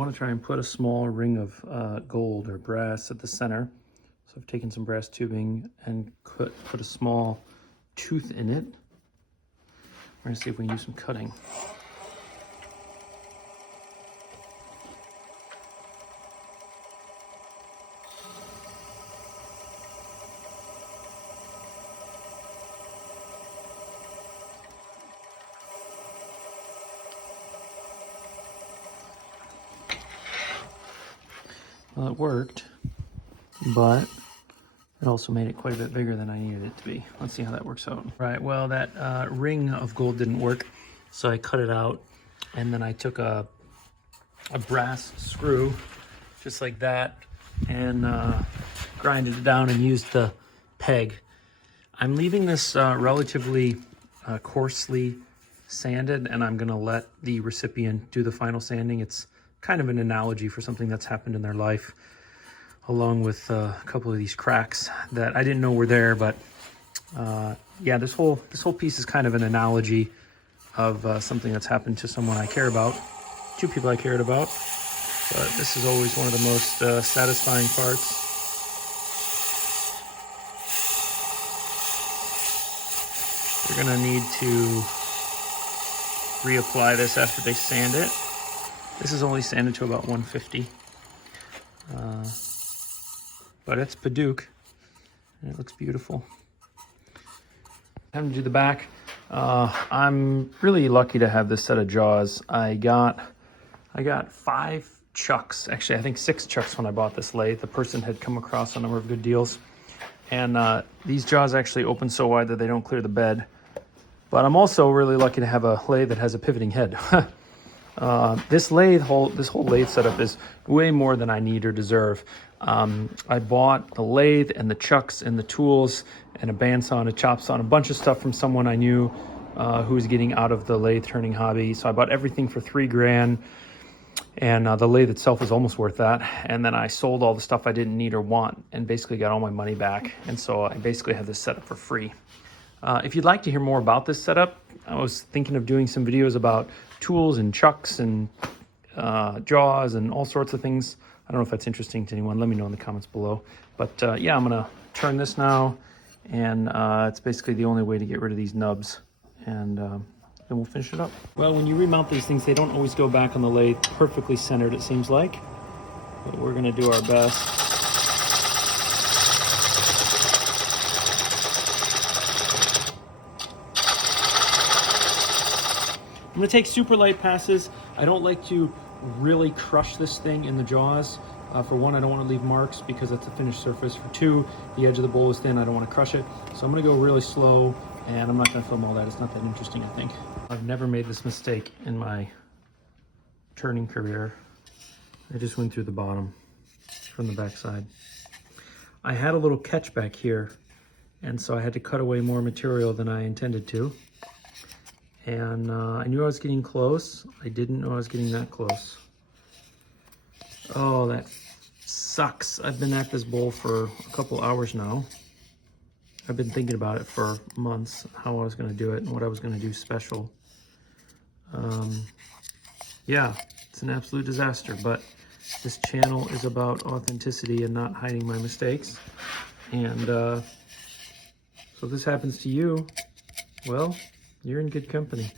want to try and put a small ring of gold or brass at the center. So I've taken some brass tubing and put a small tooth in it. We're going to see if we can use some cutting. Well, it worked, but it also made it quite a bit bigger than I needed it to be. Let's see how that works out. Right, well, that ring of gold didn't work, so I cut it out, and then I took a brass screw, just like that, and grinded it down and used the peg. I'm leaving this relatively coarsely sanded, and I'm gonna let the recipient do the final sanding. It's kind of an analogy for something that's happened in their life, along with a couple of these cracks that I didn't know were there. But yeah, this whole piece is kind of an analogy of something that's happened to someone I care about, two people I cared about. But this is always one of the most satisfying parts. You're gonna need to reapply this after they sand it. This is only sanded to about 150. But it's Paduke, and it looks beautiful. Time to do the back. I'm really lucky to have this set of jaws. I got 5 chucks, actually I think 6 chucks when I bought this lathe. The person had come across a number of good deals. And these jaws actually open so wide that they don't clear the bed. But I'm also really lucky to have a lathe that has a pivoting head. This whole lathe setup is way more than I need or deserve. I bought the lathe and the chucks and the tools and a bandsaw and a chop saw and a bunch of stuff from someone I knew who was getting out of the lathe turning hobby. So I bought everything for $3,000, and the lathe itself was almost worth that. And then I sold all the stuff I didn't need or want and basically got all my money back. And so I basically have this setup for free. If you'd like to hear more about this setup, I was thinking of doing some videos about tools and chucks and jaws and all sorts of things. I don't know if that's interesting to anyone. Let me know in the comments below. But yeah, I'm gonna turn this now, and it's basically the only way to get rid of these nubs, and then we'll finish it up. Well, when you remount these things, they don't always go back on the lathe perfectly centered, it seems like, but we're gonna do our best. I'm gonna take super light passes. I don't like to really crush this thing in the jaws. For one, I don't want to leave marks because it's a finished surface. For two, the edge of the bowl is thin. I don't want to crush it. So I'm gonna go really slow, and I'm not gonna film all that. It's not that interesting, I think. I've never made this mistake in my turning career. I just went through the bottom from the backside. I had a little catch back here, and so I had to cut away more material than I intended to. And I knew I was getting close. I didn't know I was getting that close. Oh, that sucks. I've been at this bowl for a couple hours now. I've been thinking about it for months, how I was gonna do it and what I was gonna do special. Yeah, it's an absolute disaster, but this channel is about authenticity and not hiding my mistakes. And so if this happens to you, well, you're in good company.